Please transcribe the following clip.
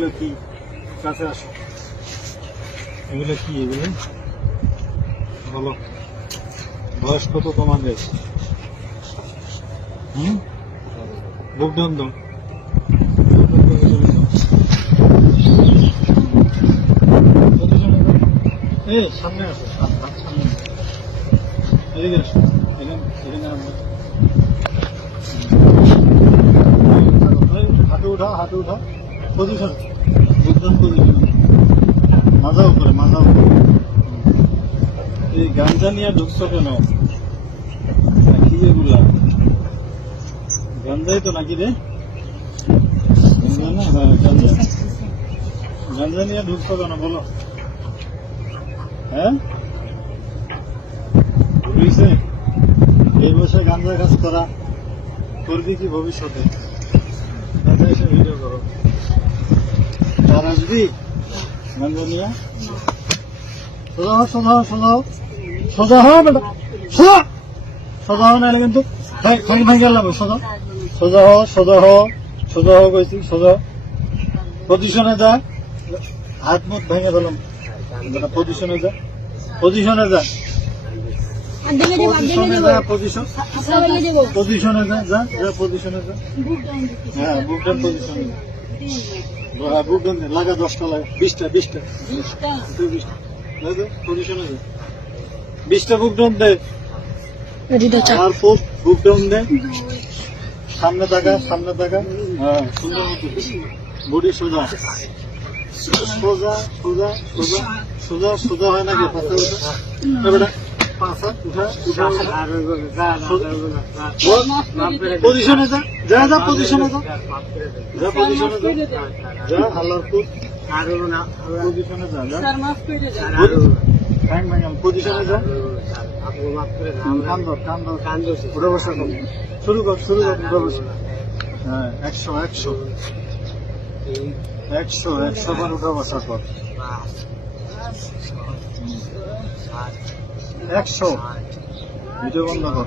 এগুলো কি? কাছে আসো। এগুলো কি? এগুলো বলো, বয়স কত তোমাদের? বুক ডাউন দাও। সামনে আসো, সামনে এদিকে আসো। হাঁটু উঠাও, হাঁটু উঠাও। পজিশন, বুকডাউন পজিশন। মাজা উপরে, মাজা উপরে। এই গাঞ্জা নিয়ে ঢুকছো কেন? কি এগুলা? গাঞ্জাই তো নাকি রে? গাঞ্জা না? গাঞ্জা। গাঞ্জা নিয়ে ঢুকছো কেন বলো? হ্যাঁ, বুঝছে? এই বছর গাঞ্জা কাজ করা করবি কি ভবিষ্যতে? গাঞ্জা এসে ভিডিও করো। আর আসবি গাঞ্জা নিয়ে? সোজা হও, সোজা হও, সোজা হও, সোজা হও বেটা, সোজা সোজা হও, নাহলে কিন্তু খালি ভাঙে গেলাম। সোজা সোজা হও, সোজা হও, সোজা হও কইছি, সোজা। পজিশনে যা, হাত মুখ ভেঙে দিলাম। পজিশনে যা, পজিশনে যা, পজিশনে যা, পজিশন, পজিশনে যা, যা যা, পজিশনে যা। হ্যাঁ, বুক ডাউন পজিশনে যা। হ্যাঁ, বুক ডাউন লাগা, 10টা লাগা, 20টা, 20টা, 20টা পজিশনে যা। 20টা বুক ডাউন দে। আর বুক ডাউন দে। সামনে তাকা, সামনে তাকা। হ্যাঁ, সুন্দর মতো বডি সোজা, সোজা সোজা সোজা সোজা সোজা হয় নাকি? পাশা উঠা বেটা, পাশা উঠা উঠা। পজিশনে যা, যা যা, পজিশনে যা, যা পজিশনে যা, যা হাল্লারপুর পজিশনে যা, যা পজিশনে যা। কান্দ উঠে বসা কর, শুরু কর, শুরু কর, উঠে বসা। হ্যাঁ, 100 100 100 100 বার উঠা বসা কর। 100 ভিডিও বন্ধ কর।